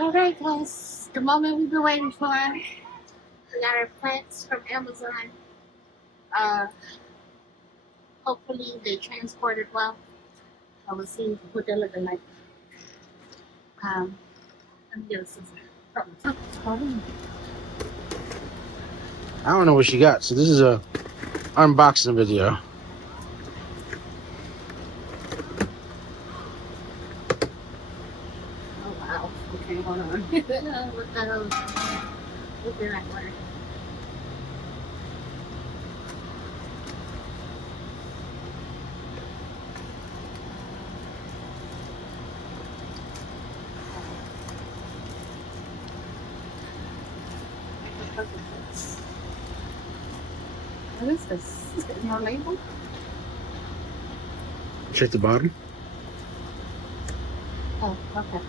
Alright guys, the moment we've been waiting for. We got our plants from Amazon. Uh, Hopefully they transported well. I will see what they're looking like. Um, Let me get a scissor. I don't know what she got, so this is a unboxing video. Oh wow. Okay, hold on. What the hell? What did I order? What is this? No label? Check the bottom. Oh, okay.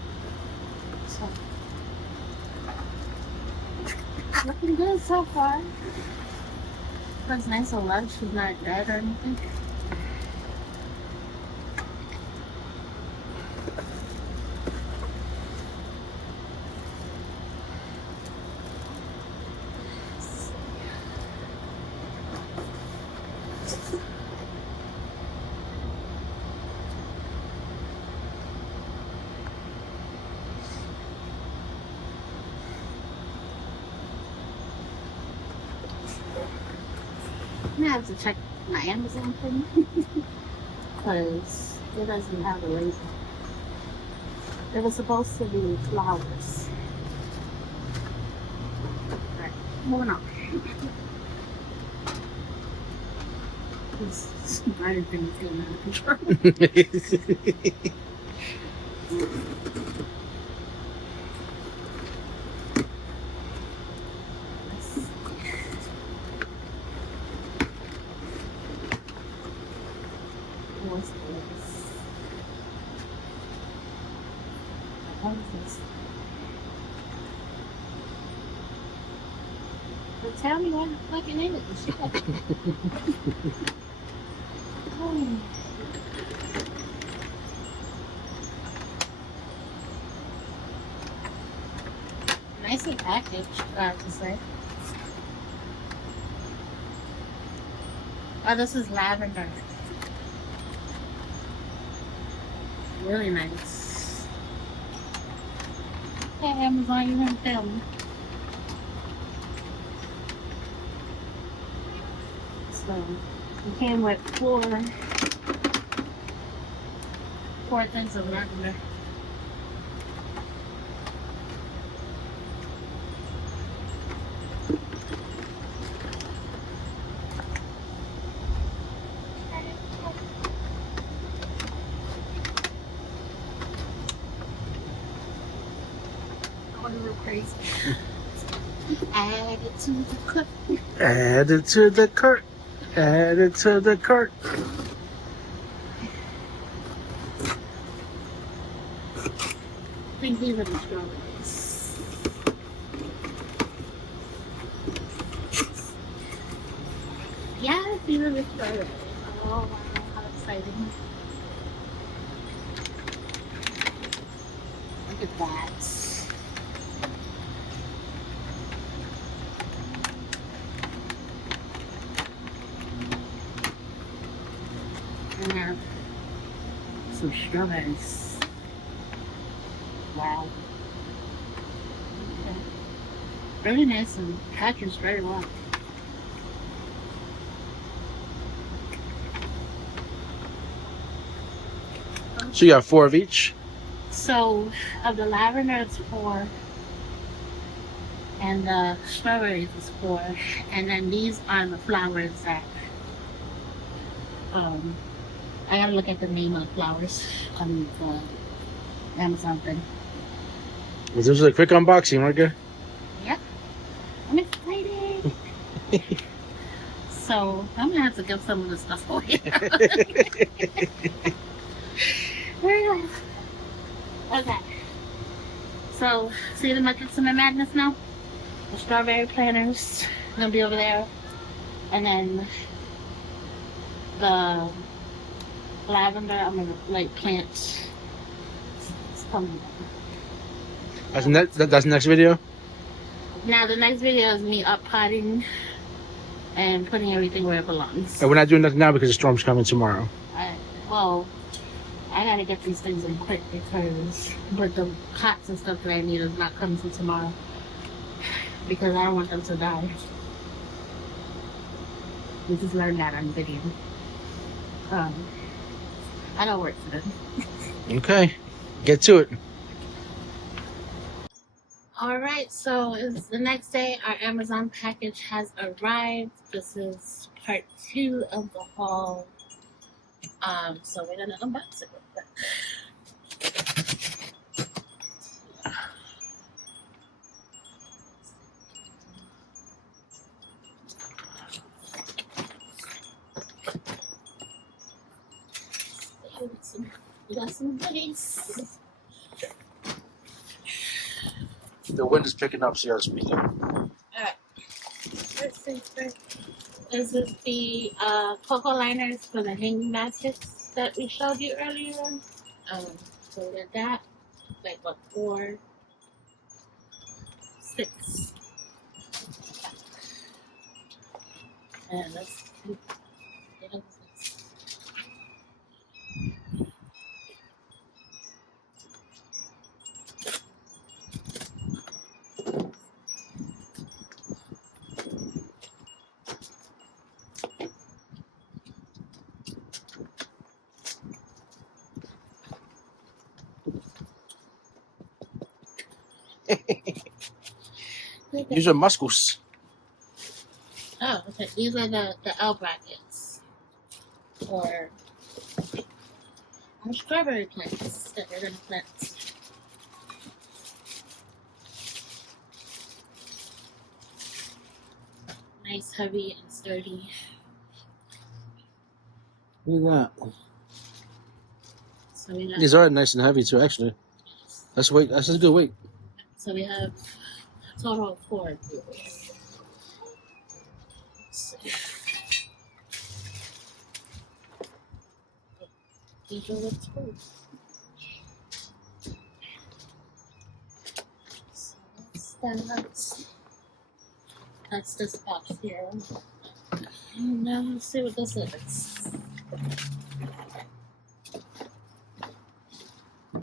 So, looking good so far. Looks nice and lush. She's not dead or anything. I'm gonna have to check my Amazon thing because it doesn't have a label. It was supposed to be flowers. Alright, moving on. This spider thing is getting out of control. What's this? What is this? But tell me what the fucking name is. Shit. Oh. Nicely packaged, I have to say. Oh, this is lavender. Really nice. Okay, Amazon, you didn't tell me. So, it came with four things of lavender. I went a little crazy. Add it to the cart. Add it to the cart. Add it to the cart. I think these are the strawberries. Yeah, these are the strawberries. Oh wow, how exciting. Look at that. And now, some strawberries. Wow. Okay. Really nice and packaged very well. So you got 4 of each? So, of the lavender, it's 4. And the strawberries is 4. And then these are the flowers that, I gotta look at the name of the flowers on the Amazon thing. This was a quick unboxing, right, guy? Yep. I'm excited. So, I'm gonna have to give some of this stuff away. Okay. So, see the Muppets in the Madness now? The strawberry planters gonna be over there. And then the lavender, I'm gonna like plant. It's coming. That's the next video. Now the next video is me up potting and putting everything where it belongs. And we're not doing nothing now because the storm's coming tomorrow. Well, I gotta get these things in quick because with the pots and stuff that I need is not coming till tomorrow because I don't want them to die. We just learned that on video. I don't work for them. Okay, get to it. All right, so it's the next day. Our Amazon package has arrived. This is part 2 of the haul. So we're gonna unbox it real quick. We got some goodies. The wind is picking up, so you gotta speak up. Alright. First things first. This is the cocoa liners for the hanging baskets that we showed you earlier. So we got that. Like what, 4, 6. And let's see. These are muscles. Oh, okay. These are the L brackets for our strawberry plants that we're going to plant. Nice, heavy, and sturdy. Look at that. So we got, These are nice and heavy too, actually. That's weight. That's a good weight. so we have a total of 4 of these. Let's see. These are the 2. So that's this box here. And now let's see what this is.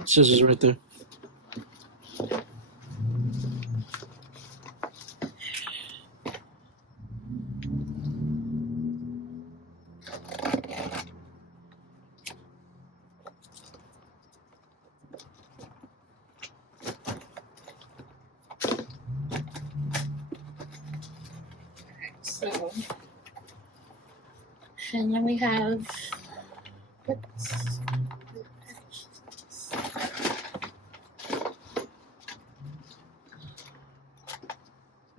Scissors right there. So, and then we have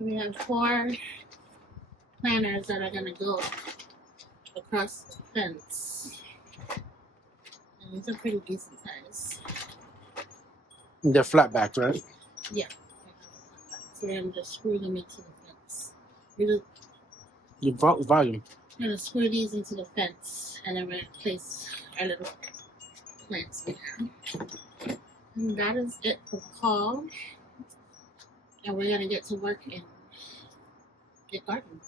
we have 4 planters that are going to go across the fence. And these are pretty decent size. They're flat backed, right? Yeah. So we're going to just screw them into the fence. We're Volume. going to screw these into the fence and then we're going to place our little plants there. And that is it for the haul. And we're going to get to work and get gardening.